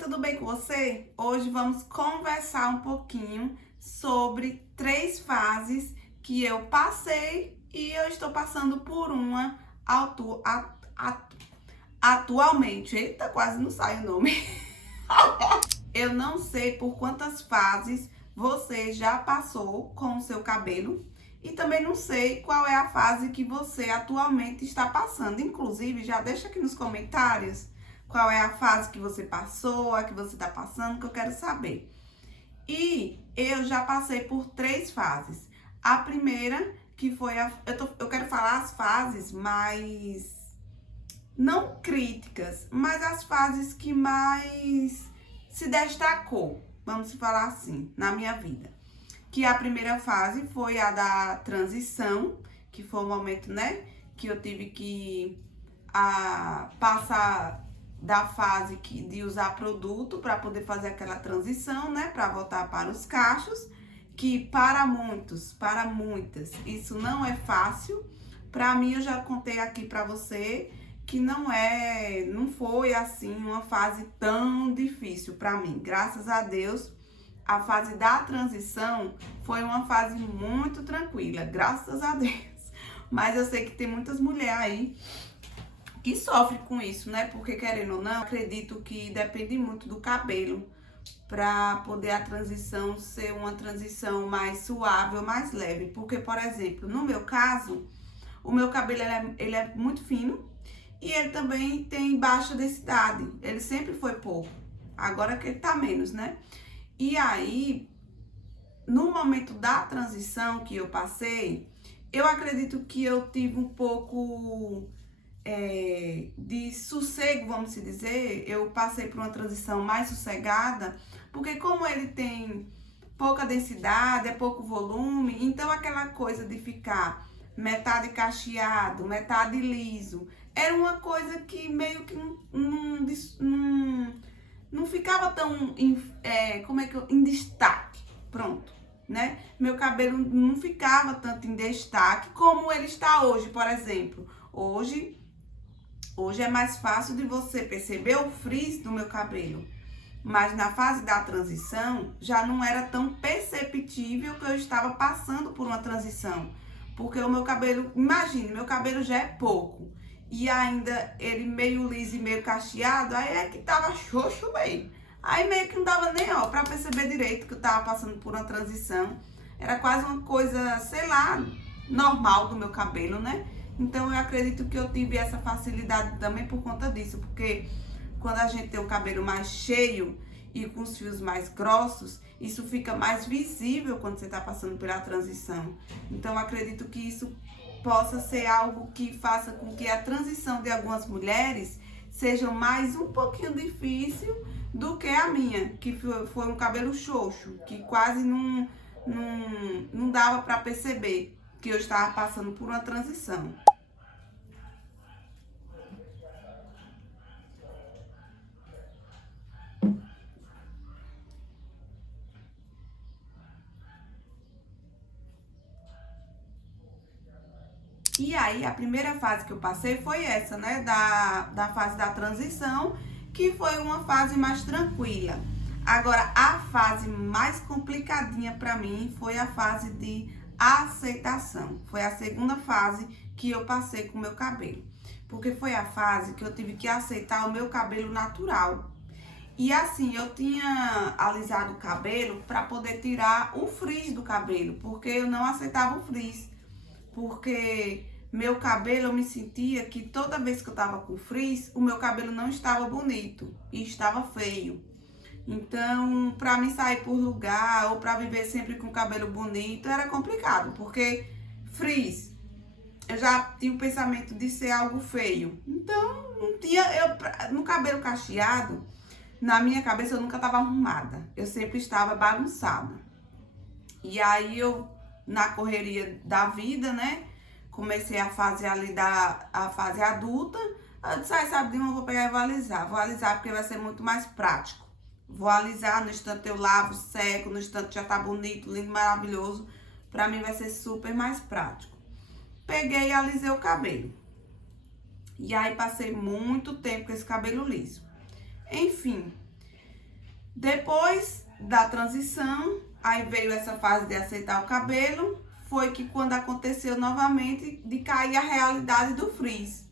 tudo bem com você? Hoje vamos conversar um pouquinho sobre 3 fases que eu passei e eu estou passando por uma atualmente. Eita, quase não sai o nome. Eu não sei por quantas fases você já passou com o seu cabelo e também não sei qual é a fase que você atualmente está passando. Inclusive, já deixa aqui nos comentários qual é a fase que você passou, a que você está passando, que eu quero saber. E eu já passei por 3 fases. A primeira, que foi eu quero falar as fases mais, não críticas, mas as fases que mais se destacou, vamos falar assim, na minha vida. Que a primeira fase foi a da transição, que foi o momento, né, que eu tive que passar da fase de usar produto para poder fazer aquela transição, né, para voltar para os cachos, que para muitos, para muitas, isso não é fácil. Para mim, eu já contei aqui para você que não foi assim uma fase tão difícil para mim. Graças a Deus, a fase da transição foi uma fase muito tranquila, graças a Deus. Mas eu sei que tem muitas mulheres aí que sofrem com isso, né? Porque, querendo ou não, acredito que depende muito do cabelo para poder a transição ser uma transição mais suave, mais leve. Porque, por exemplo, no meu caso, o meu cabelo ele é muito fino e ele também tem baixa densidade. Ele sempre foi pouco, agora que ele tá menos, né? E aí, no momento da transição que eu passei, eu acredito que eu tive um pouco de sossego, vamos dizer. Eu passei por uma transição mais sossegada, porque como ele tem pouca densidade, é pouco volume, então aquela coisa de ficar metade cacheado, metade liso, era uma coisa que meio que não ficava tão em destaque, pronto, né? Meu cabelo não ficava tanto em destaque como ele está hoje, por exemplo. Hoje é mais fácil de você perceber o frizz do meu cabelo, mas na fase da transição já não era tão perceptível que eu estava passando por uma transição, porque o meu cabelo, imagine, meu cabelo já é pouco e ainda ele meio liso e meio cacheado, aí é que tava xoxo meio. Aí meio que não dava nem pra perceber direito que eu tava passando por uma transição. Era quase uma coisa, sei lá, normal do meu cabelo, né? Então eu acredito que eu tive essa facilidade também por conta disso, porque quando a gente tem o cabelo mais cheio e com os fios mais grossos, isso fica mais visível quando você está passando pela transição. Então eu acredito que isso possa ser algo que faça com que a transição de algumas mulheres seja mais um pouquinho difícil do que a minha, que foi um cabelo xoxo, que quase não dava para perceber que eu estava passando por uma transição. E aí, a primeira fase que eu passei foi essa, né? Da fase da transição, que foi uma fase mais tranquila. Agora, a fase mais complicadinha pra mim foi a fase de aceitação. Foi a segunda fase que eu passei com o meu cabelo. Porque foi a fase que eu tive que aceitar o meu cabelo natural. E assim, eu tinha alisado o cabelo pra poder tirar o frizz do cabelo, porque eu não aceitava o frizz. Porque meu cabelo, eu me sentia que toda vez que eu tava com frizz, o meu cabelo não estava bonito e estava feio. Então, pra mim sair por lugar ou pra viver sempre com cabelo bonito era complicado, porque frizz, eu já tinha o pensamento de ser algo feio. Então, não tinha, no cabelo cacheado, na minha cabeça eu nunca tava arrumada, eu sempre estava bagunçada. E aí eu, na correria da vida, né, comecei a fase ali a fase adulta. Eu disse, sabe, eu vou pegar e vou alisar. Vou alisar porque vai ser muito mais prático. Vou alisar, no instante eu lavo, seco, no instante já tá bonito, lindo, maravilhoso. Pra mim vai ser super mais prático. Peguei e alisei o cabelo. E aí passei muito tempo com esse cabelo liso. Enfim, Depois da transição, aí veio essa fase de aceitar o cabelo, foi que quando aconteceu novamente de cair a realidade do frizz.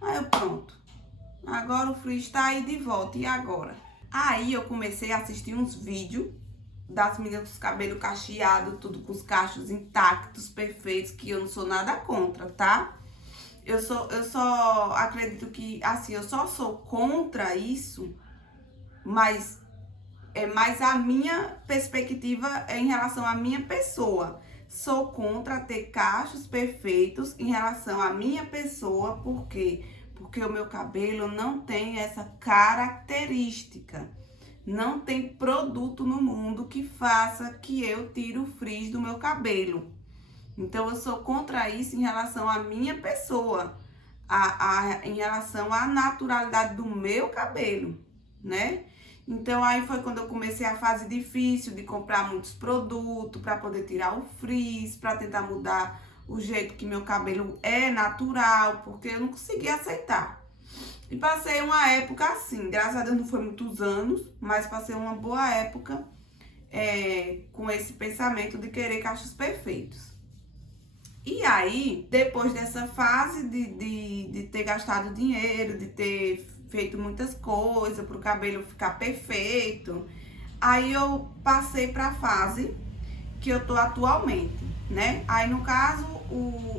Aí eu pronto, agora o frizz tá aí de volta, e agora? Aí eu comecei a assistir uns vídeos das meninas com os cabelos cacheados, tudo com os cachos intactos, perfeitos, que eu não sou nada contra, tá? Eu só acredito que, assim, eu só sou contra isso, mas é mais a minha perspectiva em relação à minha pessoa. Sou contra ter cachos perfeitos em relação à minha pessoa, por quê? Porque o meu cabelo não tem essa característica. Não tem produto no mundo que faça que eu tire o frizz do meu cabelo. Então, eu sou contra isso em relação à minha pessoa, em relação à naturalidade do meu cabelo, né? Então, aí foi quando eu comecei a fase difícil de comprar muitos produtos para poder tirar o frizz, para tentar mudar o jeito que meu cabelo é natural, porque eu não conseguia aceitar. E passei uma época assim, graças a Deus não foi muitos anos, mas passei uma boa época com esse pensamento de querer cachos perfeitos. E aí, depois dessa fase de ter gastado dinheiro, de ter feito muitas coisas para o cabelo ficar perfeito, aí eu passei para a fase que eu tô atualmente, né? Aí, no caso,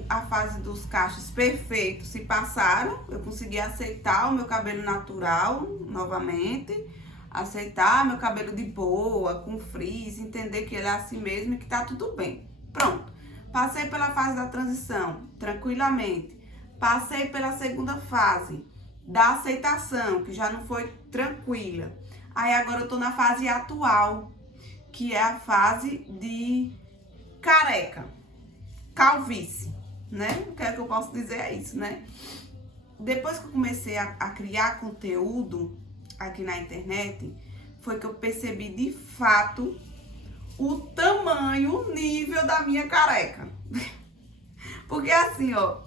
a fase dos cachos perfeitos se passaram, eu consegui aceitar o meu cabelo natural novamente, aceitar meu cabelo de boa, com frizz, entender que ele é assim mesmo e que tá tudo bem. Pronto. Passei pela fase da transição, tranquilamente. Passei pela segunda fase, da aceitação, que já não foi tranquila. Aí agora eu tô na fase atual, que é a fase de careca, calvície, né? O que é que eu posso dizer é isso, né? Depois que eu comecei a criar conteúdo aqui na internet, foi que eu percebi de fato o tamanho, o nível da minha careca. Porque assim, ó,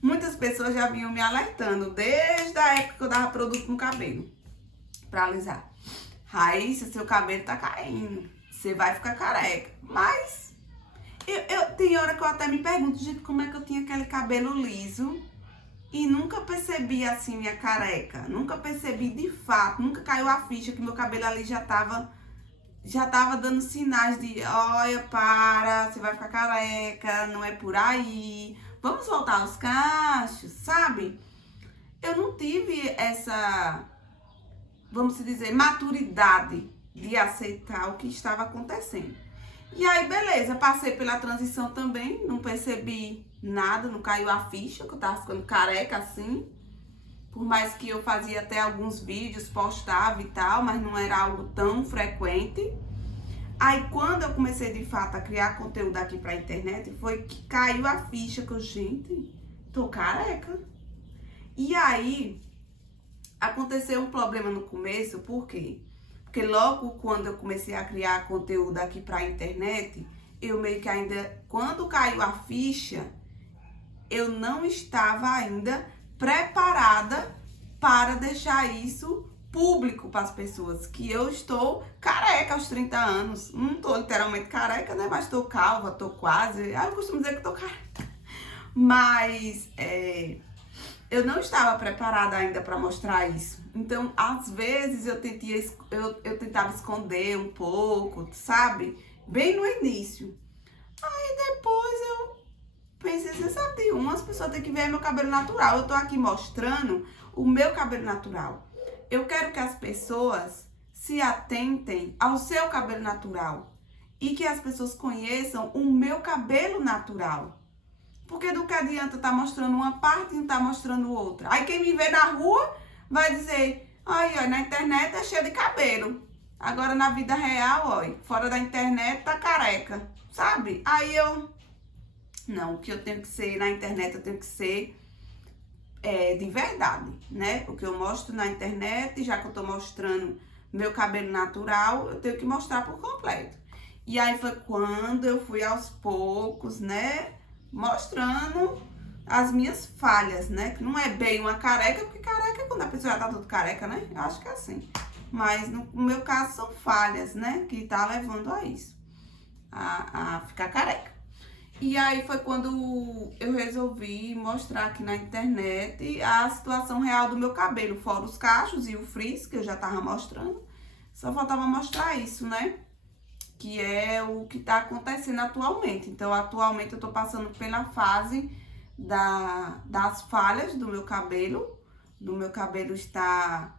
muitas pessoas já vinham me alertando desde a época que eu dava produto no cabelo pra alisar. Raíssa, seu cabelo tá caindo, você vai ficar careca. Mas tem hora que eu até me pergunto, gente, como é que eu tinha aquele cabelo liso e nunca percebi assim minha careca? Nunca percebi de fato, nunca caiu a ficha que meu cabelo ali já tava dando sinais de, olha, para, você vai ficar careca, não é por aí, vamos voltar aos cachos, sabe? Eu não tive essa, vamos dizer, maturidade de aceitar o que estava acontecendo. E aí, beleza, passei pela transição também, não percebi nada, não caiu a ficha, que eu tava ficando careca assim. Por mais que eu fazia até alguns vídeos, postava e tal, mas não era algo tão frequente. Aí, quando eu comecei, de fato, a criar conteúdo aqui pra internet, foi que caiu a ficha que eu, gente, tô careca. E aí, aconteceu um problema no começo, por quê? Porque logo quando eu comecei a criar conteúdo aqui pra internet, eu meio que ainda, quando caiu a ficha, eu não estava ainda preparada para deixar isso público para as pessoas, que eu estou careca aos 30 anos. Não estou literalmente careca, né? Mas estou calva, estou quase. Eu costumo dizer que estou careca. Mas eu não estava preparada ainda para mostrar isso. Então, às vezes, eu tentava esconder um pouco, sabe? Bem no início. Aí depois eu pensei assim, sabe, umas pessoas têm que ver meu cabelo natural. Eu tô aqui mostrando o meu cabelo natural. Eu quero que as pessoas se atentem ao seu cabelo natural e que as pessoas conheçam o meu cabelo natural. Porque do que adianta tá mostrando uma parte e não tá mostrando outra. Aí quem me vê na rua vai dizer, ai, na internet é cheio de cabelo. Agora na vida real, ó, fora da internet tá careca, sabe? Aí não, o que eu tenho que ser na internet, eu tenho que ser de verdade, né? O que eu mostro na internet, já que eu tô mostrando meu cabelo natural, eu tenho que mostrar por completo. E aí foi quando eu fui aos poucos, né, mostrando as minhas falhas, né? Que não é bem uma careca, porque careca é quando a pessoa já tá tudo careca, né? Eu acho que é assim. mas no meu caso são falhas, né, que tá levando a isso, a ficar careca. E aí foi quando eu resolvi mostrar aqui na internet a situação real do meu cabelo, fora os cachos e o frizz, que eu já tava mostrando. Só faltava mostrar isso, né? Que é o que tá acontecendo atualmente. Então, atualmente eu tô passando pela fase das falhas do meu cabelo. Do meu cabelo está,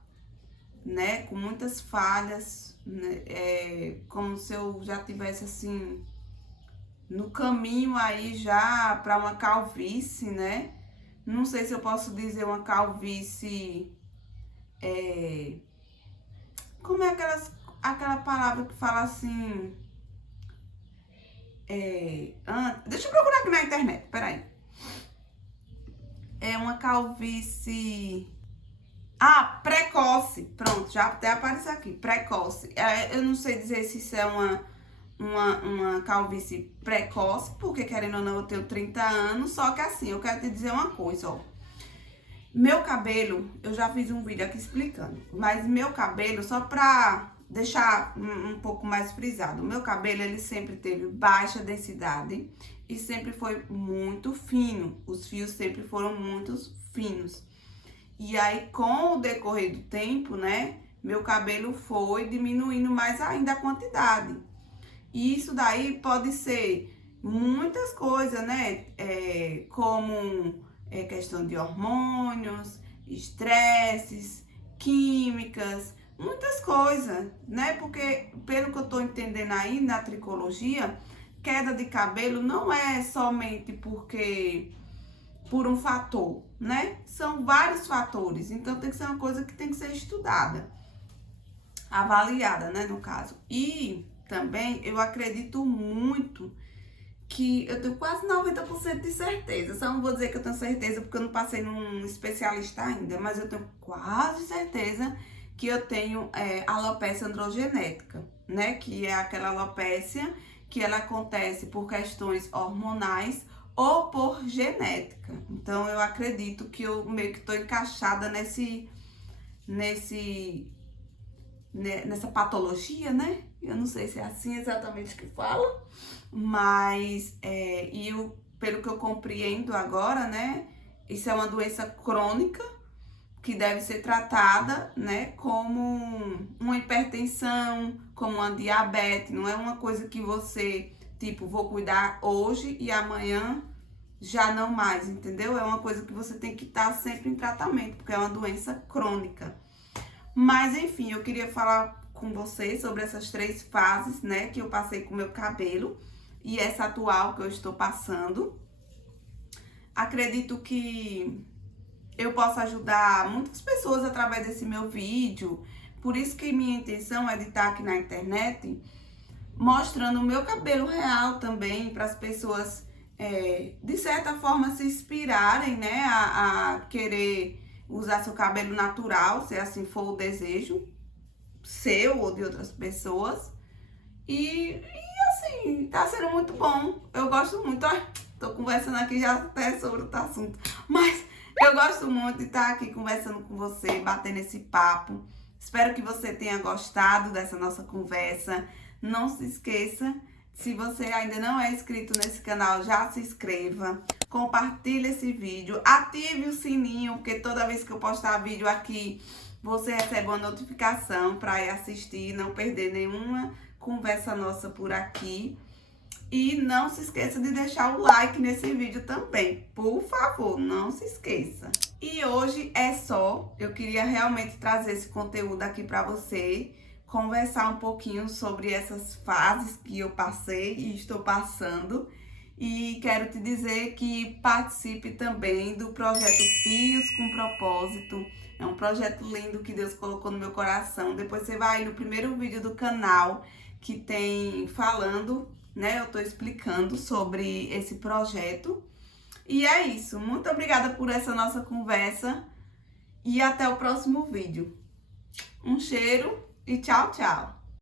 né, com muitas falhas, né? Como se eu já tivesse, assim, no caminho aí já para uma calvície, né? Não sei se eu posso dizer uma calvície, como é aquela palavra que fala assim, deixa eu procurar aqui na internet, peraí. É uma calvície, precoce, pronto, já até apareceu aqui, precoce. Eu não sei dizer se isso é uma calvície precoce, porque querendo ou não eu tenho 30 anos, só que assim, eu quero te dizer uma coisa, ó. Meu cabelo, eu já fiz um vídeo aqui explicando, mas meu cabelo, só pra deixar um pouco mais frisado, o meu cabelo, ele sempre teve baixa densidade e sempre foi muito fino, os fios sempre foram muito finos. E aí, com o decorrer do tempo, né, meu cabelo foi diminuindo mais ainda a quantidade. E isso daí pode ser muitas coisas, né? Como questão de hormônios, estresses, químicas, muitas coisas, né? Porque, pelo que eu tô entendendo aí na tricologia, queda de cabelo não é somente por um fator, né? São vários fatores, então tem que ser uma coisa que tem que ser estudada, avaliada, né, no caso. E também eu acredito muito que eu tenho quase 90% de certeza. Só não vou dizer que eu tenho certeza porque eu não passei num especialista ainda, mas eu tenho quase certeza que eu tenho alopecia androgenética, né? Que é aquela alopecia que ela acontece por questões hormonais ou por genética. Então eu acredito que eu meio que tô encaixada nessa patologia, né? Eu não sei se é assim exatamente que fala, mas pelo que eu compreendo agora, né? Isso é uma doença crônica que deve ser tratada, né? Como uma hipertensão, como uma diabetes. Não é uma coisa que você, tipo, vou cuidar hoje e amanhã já não mais, entendeu? É uma coisa que você tem que estar sempre em tratamento, porque é uma doença crônica. Mas, enfim, eu queria falar com vocês sobre essas 3 fases, né, que eu passei com o meu cabelo e essa atual que eu estou passando. Acredito que eu posso ajudar muitas pessoas através desse meu vídeo, por isso que minha intenção é de estar aqui na internet mostrando o meu cabelo real também, para as pessoas, de certa forma, se inspirarem, né, a querer usar seu cabelo natural, se assim for o desejo seu ou de outras pessoas. E assim, tá sendo muito bom. Eu gosto muito. Tô conversando aqui já até sobre outro assunto. Mas eu gosto muito de estar aqui conversando com você, batendo esse papo. Espero que você tenha gostado dessa nossa conversa. Não se esqueça, se você ainda não é inscrito nesse canal, já se inscreva. Compartilhe esse vídeo, ative o sininho, porque toda vez que eu postar vídeo aqui, você recebe uma notificação para ir assistir, não perder nenhuma conversa nossa por aqui. E não se esqueça de deixar o like nesse vídeo também, por favor, não se esqueça. E hoje é só, eu queria realmente trazer esse conteúdo aqui para você, conversar um pouquinho sobre essas fases que eu passei e estou passando. E quero te dizer que participe também do projeto Fios com Propósito. É um projeto lindo que Deus colocou no meu coração. Depois você vai no primeiro vídeo do canal que tem falando, né? Eu tô explicando sobre esse projeto. E é isso. Muito obrigada por essa nossa conversa e até o próximo vídeo. Um cheiro e tchau, tchau!